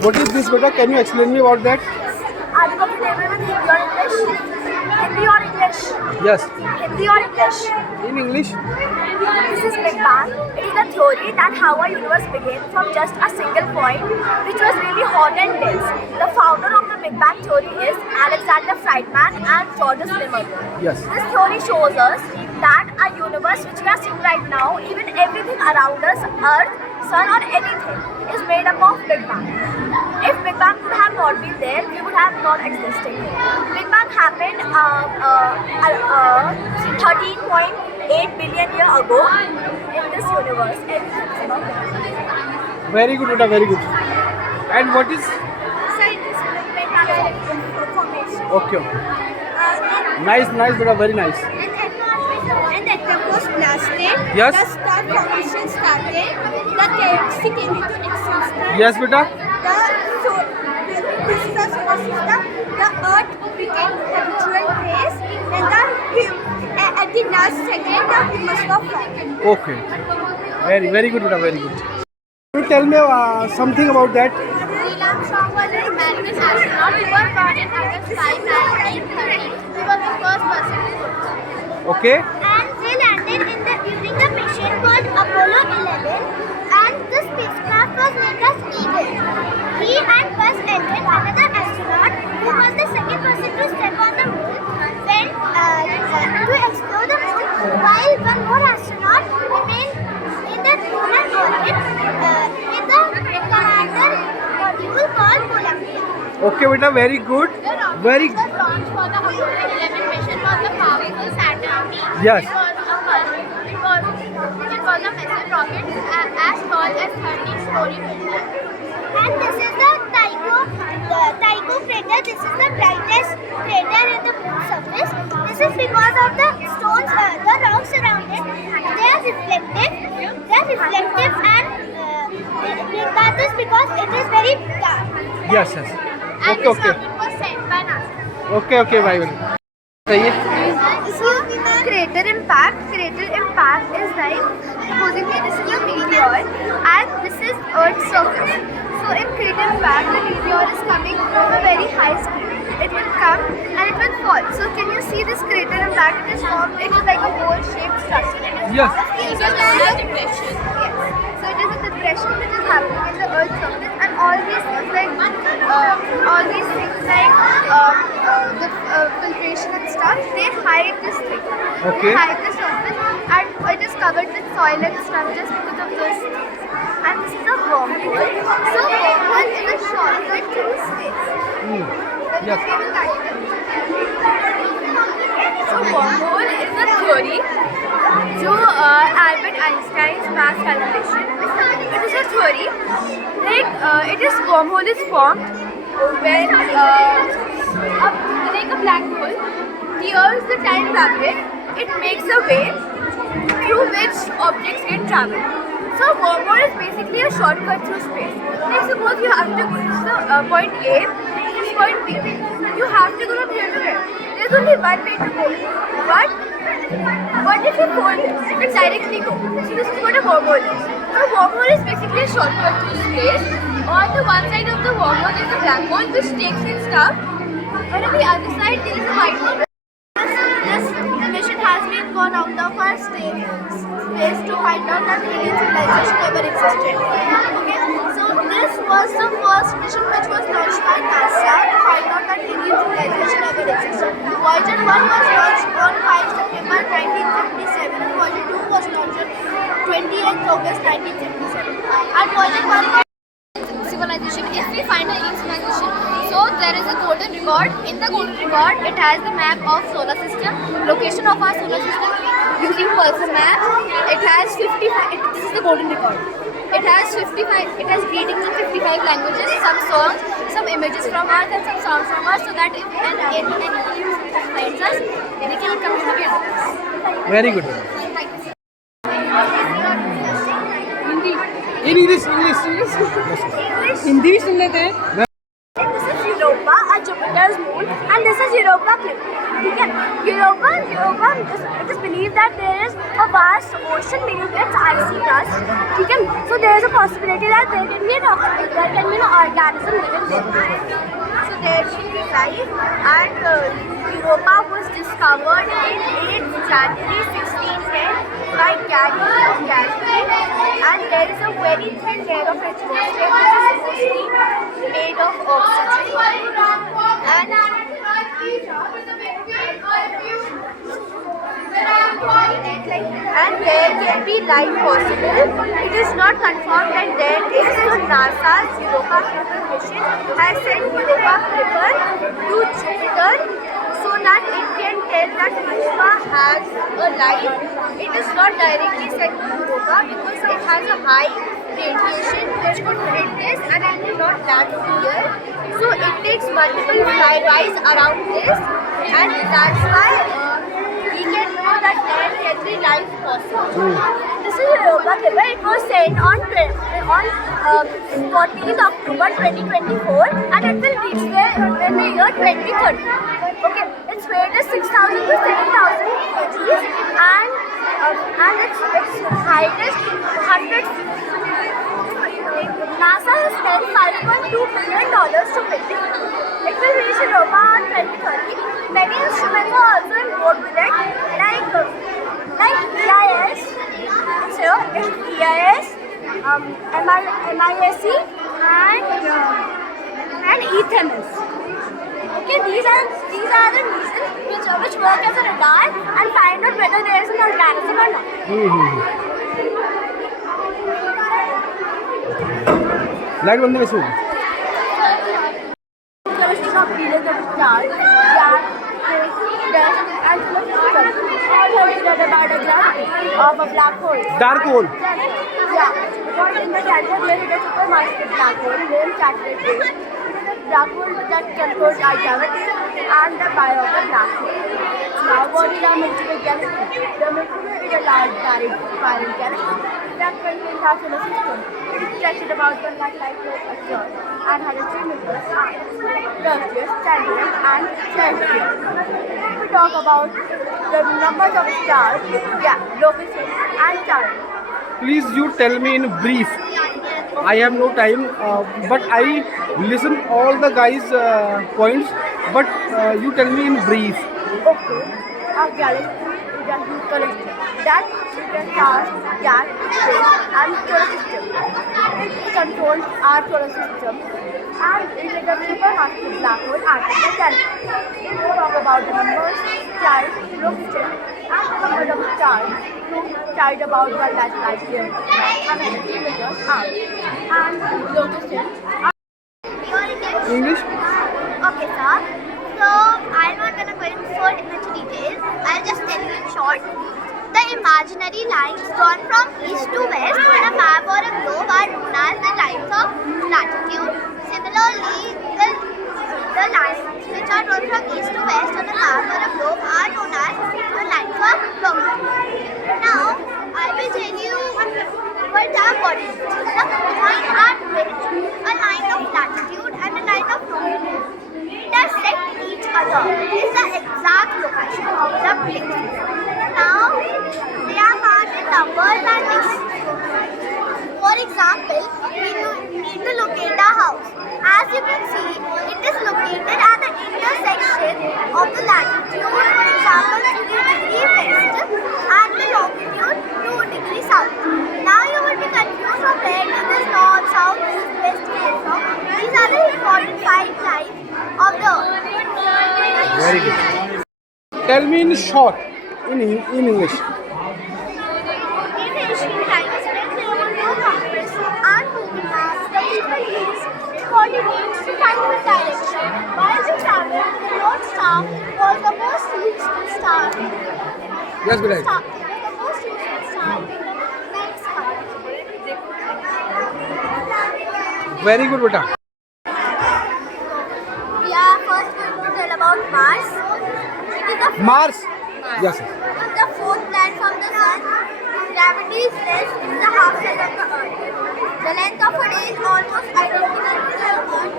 What is this, beta? Can you explain me about that? Are you comfortable with Hindi or English? Hindi or English? Yes. Hindi or English? In English? This is Big Bang. It is the theory that how our universe began from just a single point, which was really hot and dense. The founder of the Big Bang theory is Alexander Friedman and George Slimer. Yes. This theory shows us that our universe, which we are seeing right now, even everything around us, Earth, Sun, or anything, is made up of Big Bang. If Big Bang would have not been there, we would have not existed. Big Bang happened 13.8 billion years ago in this universe. Very good, beta. Very good. And what is? Scientists formation. Okay. Nice, beta. Very nice. And atom was blasted. Yes. The star formation started. The galaxy came into existence. Yes, beta. This is the solar system. The Earth became habitual place, and at the last second, the humans were formed. Okay. Very good, beta. Very good. Can you tell me something about that? Neil Armstrong was an American astronaut who was born in August 5, 1930. He was the first person to do it. Okay. And they landed during the mission called Apollo 11, and the spacecraft was named as Eagle. He and Buzz Aldrin, another astronaut who was the second person to step on the moon, went to explore the moon, while one more astronaut remained in the lunar orbit with the commander module called Columbia. Okay, beta. Very good. Very. The launch for the Apollo 11 mission was the powerful Saturn V. Yes. It was a massive rocket as tall as 30-story building. And this is the Tycho crater. This is the brightest crater in the moon's surface. This is because of the stones, the rocks around it. They are reflective. And that is because it is very dark. Yes. And Okay. this rocket was sent by NASA. Okay. Bye. Say it. Crater impact is like, supposedly this is a meteor and this is Earth's surface. So in crater impact, the meteor is coming from a very high speed. It will come and it will fall. So can you see this crater impact? It is formed. It is like a bowl-shaped structure. Yes. It is a depression. Yes. So it is a depression which is happening in the Earth's surface, and all these things like the filtration and stuff, they hide this thing. Okay. They hide the surface, and it is covered with soil and stuff just because of those things. And this is a wormhole. So wormhole is a shortcut through space. Yes. So wormhole is a theory जो Albert Einstein's mass calculation. It is a theory like wormhole is formed when like a black hole tears the time fabric. It makes a way through which objects can travel. So wormhole is basically a shortcut through space. Like suppose you have to go to point A, this point B. You have to go from here to here. There's only one way to go. But what if you fold it? You can directly go. So this is what a wormhole is. So wormhole is basically a shortcut through space. On the one side of the wormhole is a black hole which takes in stuff. And on the other side there is a white hole. This mission has been gone out of our space to find out that alien civilization never existed. Okay, so this was the first mission which was launched by NASA to find out that alien civilization never existed. Voyager 1 was launched on 5 September 1977 and Voyager 2 was launched on 28th August 1977. And Voyager 1 civilization, if we find an alien civilization, so there is a golden record. In the golden record, it has the map of solar system, location of our solar system using pulsar map. It has 55. This is the golden record. It has 55. It has greetings in 55 languages, some songs, some images from Earth, and some songs from Earth, so that if an alien finds us, they can communicate with us. Very good. Thank you. English. Hindi भी सुन लेते हैं। This is Europa, a Jupiter's moon, and this is Europa Clipper. ठीक है? Europa it is believed that there is a vast ocean beneath its icy crust. Okay? So there is a possibility that there can be an organism living there. So there should be life, and Europa was discovered in 8th January 1610 by Galileo Galilei, and there is a very thin layer of atmosphere which is mostly made of oxygen. And there can be life possible. It is not confirmed that there is, so NASA's Europa Clipper mission has sent Europa Clipper to Jupiter so that it can tell that Europa has a life. It is not directly sent to Europa because it has a high radiation which could hit this and it will not land here. So it takes multiple flybys around this, and that's why we can know that there can be life possible. This is Europa Clipper. It was sent on 14th October 2024 and it will reach there in the year 2030. Okay, its weight is 6,000 to 7,000 kgs and its height is 100 feet. NASA has spent $5.2 billion to build it. It will reach Europa on 2030. Many instruments are also on board with it, like EIS, MISC, and ETHEMIS. Okay, these are the reasons which work as a radar and find out whether there is an organism or not. Light बंद कैसे होगी? Of a black hole. Dark hole. Yeah. Because in the dark hole there is a supermassive black hole named Chattering. Black hole that controls our gravity and the power of the black hole. Now, what is our Milky Way galaxy? The Milky Way is a large spiral galaxy that contains our solar system. It is stretched about 1 lakh light years across and has 3 million stars: Perseus, Chandra, and Celsius. We talk about the numbers of stars, locations, and stars. Please you tell me in brief. I have no time, but I listen all the guys' points. But you tell me in brief. Okay, our galaxy is a huge collection that contains stars, gas, space, and solar system. It controls our solar system, and it is a supermassive black hole out of the galaxy. If we talk about the numbers, stars, location, and the number of stars, stars about 1 lakh light years, and 3 million stars, and location. English? Okay, sir. So, I'm not going to go into so much details. I'll just tell you in short. The imaginary lines drawn from east to west on a map or a globe are known as the lines of latitude. Similarly, the lines which are drawn from east to west on a map or a globe are known as the lines of longitude. Now, I will tell you what are coordinates. The point at which a line of latitude and a line of longitude intersect each other is the exact location of the place. Now, they are marked in numbers and digits. For example, we need to locate a house. As you can see, it is located at the intersection of the latitude, for example, 3 degrees west, and the longitude 2 degrees south. Now you will be confused from where this north, south, east, west came from. These are the important 5 lines of the earth. Very good. Tell me in short, in English. In ancient times, when there were no compass and moving maps, the people used coordinates to find the direction. While they traveled, the North Star was the most useful star. Yes, good. The most useful star in the night sky. Very good, beta. We are first going to tell about Mars. It is the Mars. Yes. It is the 4th planet from the Sun. Gravity is less in the half size of the Earth. The length of a day is almost identical to the Earth.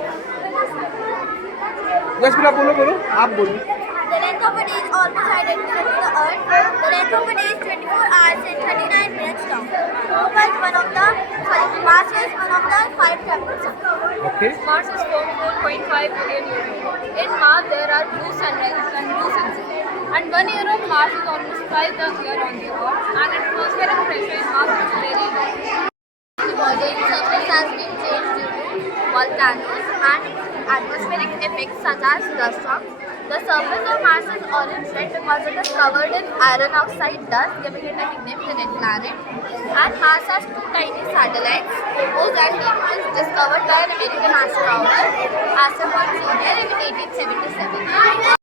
Yes, बेटा बोलो आप बोलो. The The length of a day is almost identical to the Earth. The length of a day is 24 hours and 39 minutes long. Mars is one of the 5 planets. Okay. Mars is 4.5 billion euros. In Mars, there are blue sunrises and blue sunsets. And 1 year of Mars is almost twice the year on the Earth. And atmospheric pressure in Mars is very low. The surface has been changed due to volcanoes and atmospheric effects such as dust storms. The surface of Mars is orange red because it is covered in iron oxide dust, giving it a nickname the red planet. And Mars has 2 tiny satellites. Phobos and Deimos was discovered by an American astronomer, Astronaut Junior, in 1877.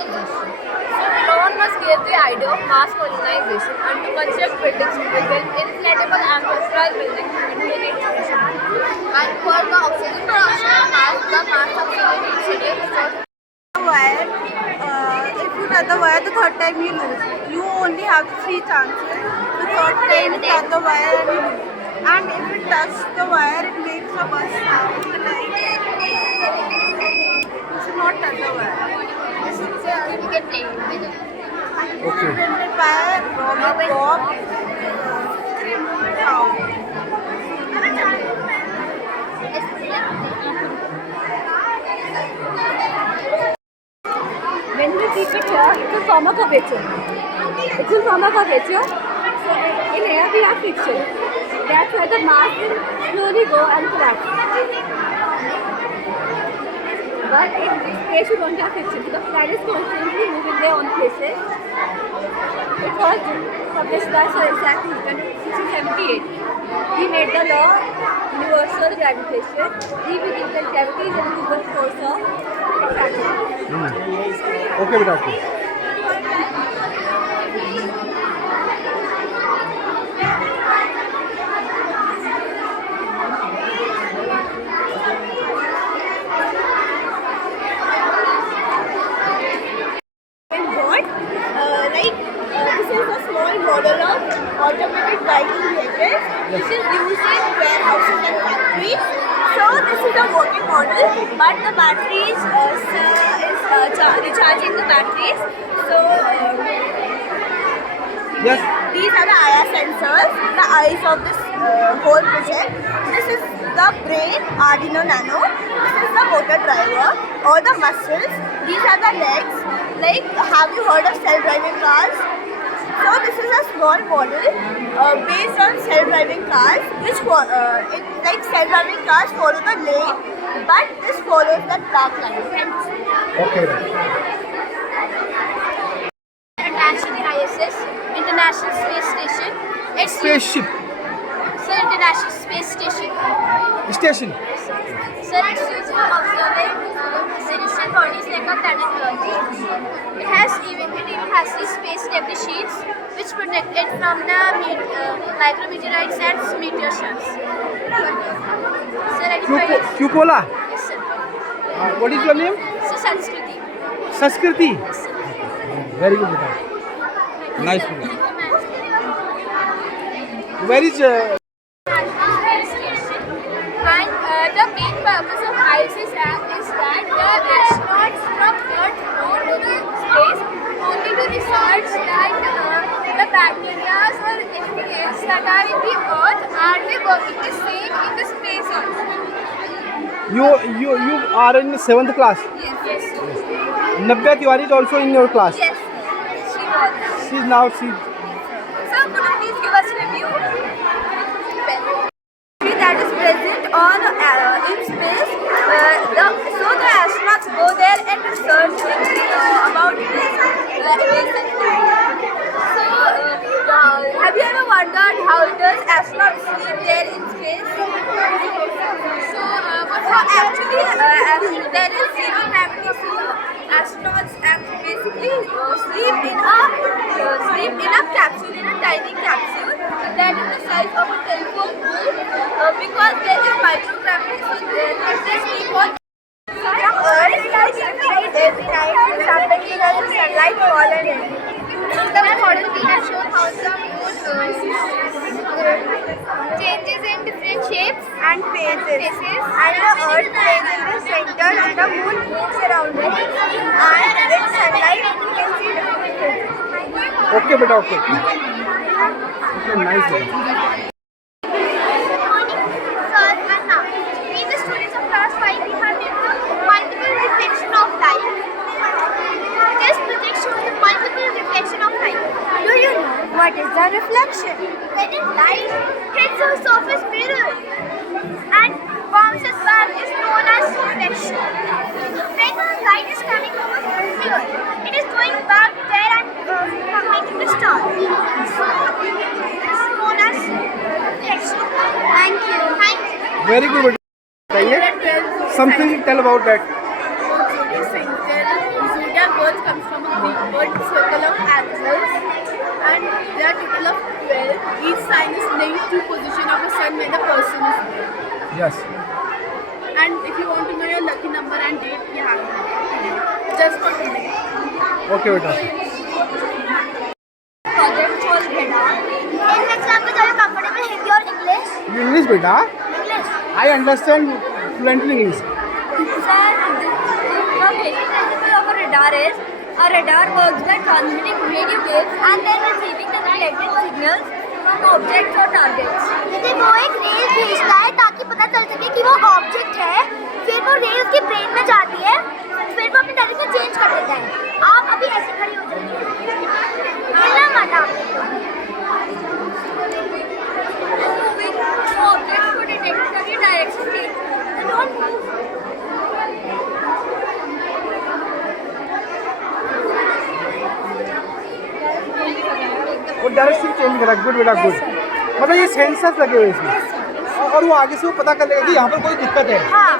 So Elon Musk gave the idea of Mars colonization and to construct buildings to build inflatable and pressurized buildings to maintain its mission. And for the oxygen production on Mars, the Mars Oxygen Initiative wire. If you touch the wire the third time you lose. You only have 3 chances. The third time you touch the wire and you lose. And if you touch the wire it makes a buzz sound. You should not touch the wire. you can play with it. Okay. Invented by Robert Bob Howe. When we keep it here, it's a form of curvature. It's a form of curvature. So in here we have friction. That's why the mass will slowly go and collapse. But in space you don't have friction. The planets constantly move in their own places. It was published by Sir Isaac Newton in 1678. He made the law universal gravitation. He believed that gravity is an invisible force of attraction. Okay, beta. Okay. And what? This is a small model of automated driving vehicles which is used in warehouses and factories. So this is a working model, but the batteries recharging the batteries. So Yes. these are the IR sensors, the eyes of this whole project. This is the brain, Arduino Nano. This is the motor driver or the muscles. These are the legs. Like, have you heard of self-driving cars? So this is a small model based on self-driving cars, which self-driving cars follow the lane, but this follows the dark line. Okay. International ISS, International Space Station. It's Spaceship. So International Space Station. Station. So it's used for observing celestial bodies like our planet Earth. It even has these space debris sheets which protect it from the micrometeorites and meteor showers. So ready for it? Cupola. Yes, sir. What is your name? So Sanskriti. Sanskriti. Yes, sir. Very good, beta. Nice. Thank you, ma'am. Where is And the main purpose of ISS is that the astronauts from Earth go to the space only to research that the bacteria or anything else that are in the Earth are they working the same in the space also. you are in 7th class. Yes, yes. Navya Tiwari is also in your class. Yes, she was. She is now So, could you please give us a review? That is present on in space. So the astronauts go there and research about this amazing thing. So have you ever wondered how does astronauts sleep there in space? So actually there is zero gravity, so astronauts basically sleep in a capsule, in a tiny capsule that is the size of a telephone pole because there is microgravity, so they sleep on. From Earth, light every night and sometimes there is sunlight falling in. In the model, we have shown how the moon changes in different shapes. and phases. And the earth plays in the center and the moon moves around it. And in sunlight you can see different phases. Okay, beta, okay. Okay, nice. Beta. Sir, and now, in the students of class 5, we have multiple reflection of light. This project shows the multiple reflection of light. Do you know what is the reflection? When the light hits a surface mirror and bounces back is known as reflection. When the light is coming from a mirror, it is going back there and making the star. So, it is known as reflection. Thank you. Thank you. Very good, beta. बताइए something tell about that. Zodiac birds comes from a Greek word circle of angels, and there are total of 12. Each sign is linked to position of the sun when the person is born. Yes. And if you want to know your lucky number and date, you have it. Just for today. Okay, beta. Project called Veda. In which language are you comfortable, Hindi or English? English, beta. English. I understand fluently English. Sir, the basic principle of a radar is a radar works by transmitting radio waves and then receiving the reflected signals from objects or targets. यदि वो एक rail भेजता है ताकि पता चल सके कि वो ऑब्जेक्ट है, फिर वो रेल उसके ब्रेन में जाती है, फिर वो अपनी डायरेक्शन चेंज कर देता है. आप अभी ऐसे खड़ी हो जाइए. हिलना मत आप. Moving objects to detect the direction change. So don't move. वो डायरेक्शन चेंज करा. गुड बेटा, गुड. मतलब ये सेंसर्स लगे हुए इसमें और वो आगे से वो पता कर लेगा कि यहाँ पर कोई दिक्कत है. हाँ.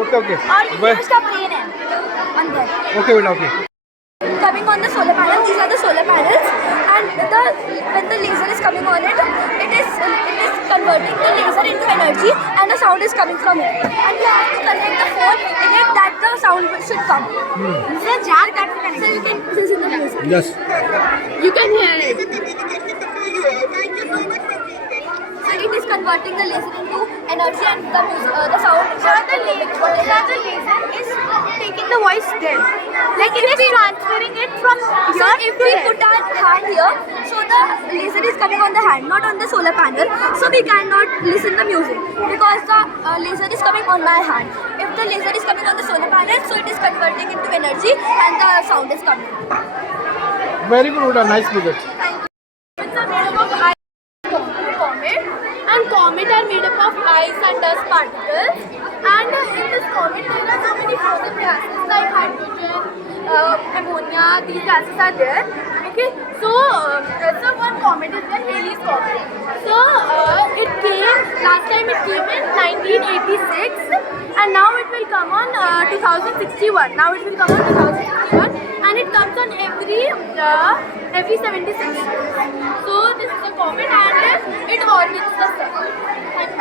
Okay, okay. और ये उसका ब्रेन है अंदर. ओके बेटा, okay. Coming on the solar panel, these are the solar panels, and when the laser is coming on it, it is converting the laser into energy, and the sound is coming from it. And you have to connect the phone in it that the sound should come. So jar that so you can listen to the music. Yes. You can hear it. So it is converting the laser into energy, and the music, the sound. Sir, the laser is taking the voice there. Like it is transferring it from So here if to we there. put our hand here, so the laser is coming on the hand, not on the solar panel. So we cannot listen the music because the laser is coming on my hand. If the laser is coming on the solar panel, so it is converting into energy and the sound is coming. Very good बेटा. Nice project. It's a made up of ice comet, and comet are made up of ice and dust particles. And in this comet there are so many frozen gases like hydrogen, ammonia. These gases are there. Okay, so one comet is the Halley's comet. So it came last time. It came in 1986, and now it will come on 2061. Now it will come on 2061, and it comes on every 76 years. So this is a comet, and it orbits the sun.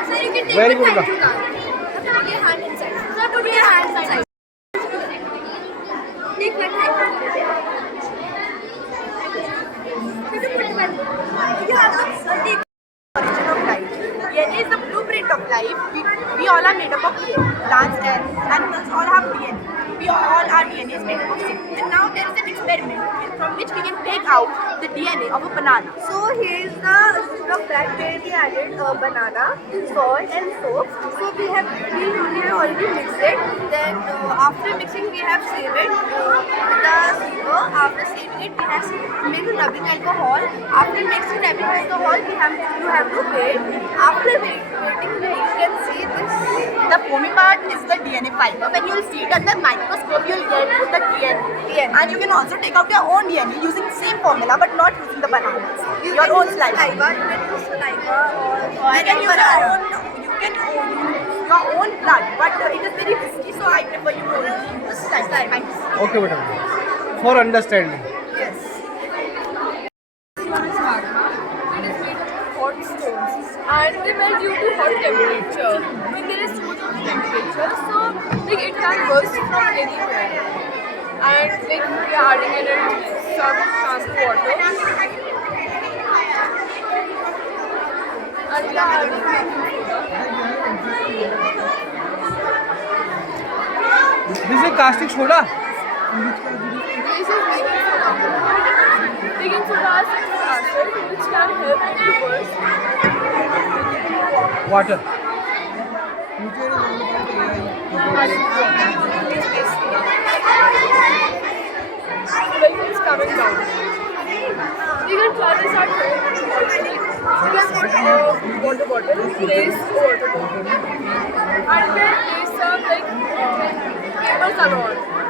So you can take Very the good, thank you Baba. card. Put your hand inside. So put your hand inside. Take my time. You have to take. Origin of life. DNA is the blueprint of life. We all are made up of DNA. Plants and animals all have DNA. We all our DNA is made up of same. And now there is an experiment from which we can take out the DNA of a banana. So here is the spoon of that where we added banana, salt and soap. So we have already mixed it. Then after mixing we have saved it the sieve. After saving it we have mixed rubbing alcohol. After mixing rubbing alcohol you have to wait. After waiting you can see this. The foamy part is the DNA fiber. When you will see it under microscope, you will get the DNA. And you can also take out your own DNA using the same formula, but not using the bananas. Your own saliva. You can use saliva or You can use your own blood, but it is very risky, so I prefer you to use saliva. Okay बेटा. For understanding. Yes. Hot stones, and they melt due to hot temperature. When there is too much of temperature, so like it can burst from anywhere. And like we are adding in it some water, and we are adding baking soda. This is caustic soda. This is baking soda. Baking soda is acid which can help reverse Water. milk is coming down. You can try this at home. You can put a water bottle, place a water bottle, and then place some like cables and all.